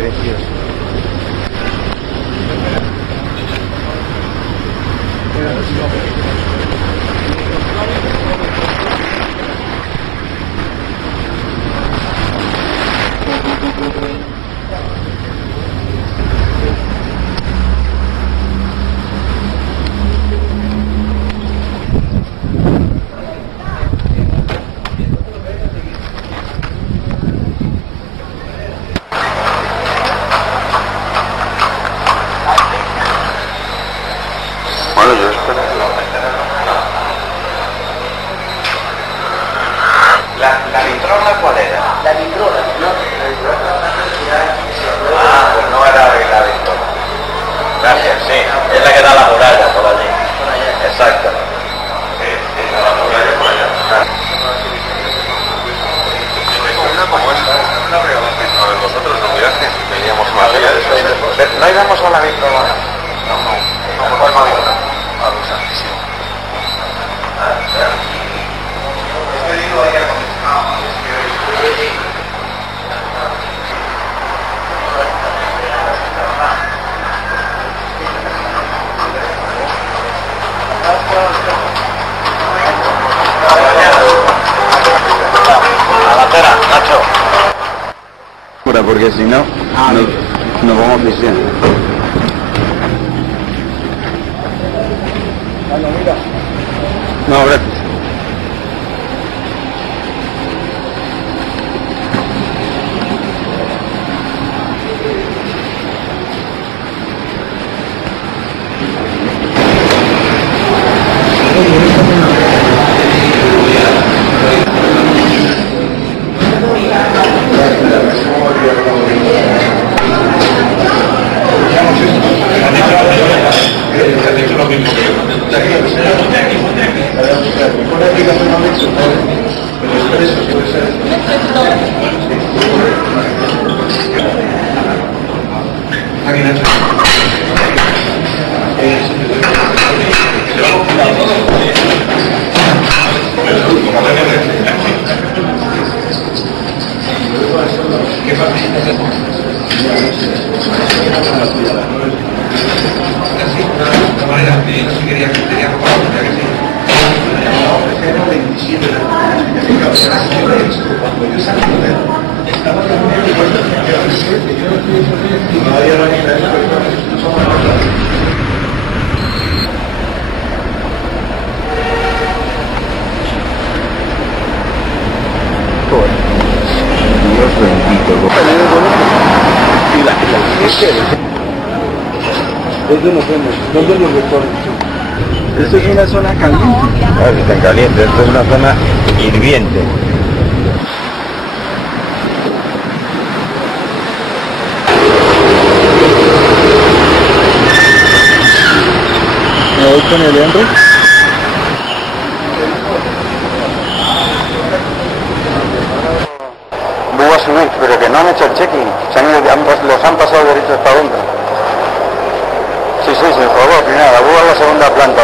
precioso. Bueno, yo espero. ¿La vitrona cuál era? La vitrona, ¿no? Ah, pues no era la vitrona. Gracias, sí. Es la que da la muralla por allí. Exacto. Sí, la muralla por allá. Como esta, una regalación. A ver, vosotros no viaje, veníamos más allá de eso. ¿No íbamos a la vitrona? No, ¿cuál más? A lo santísimo. A la acera, Nacho. Porque si no, nos vamos a prisión. No, gracias. Dios bendito. ¿Dónde nos vemos? ¿Dónde nos recorren? Esto es una zona caliente. Claro, que está caliente, esto es una zona hirviente. Me voy con el Henry. Voy a subir, pero que no han hecho el check-in. Los han pasado derechos para adentro. Sí, sin favor, ni nada. Voy a la segunda planta.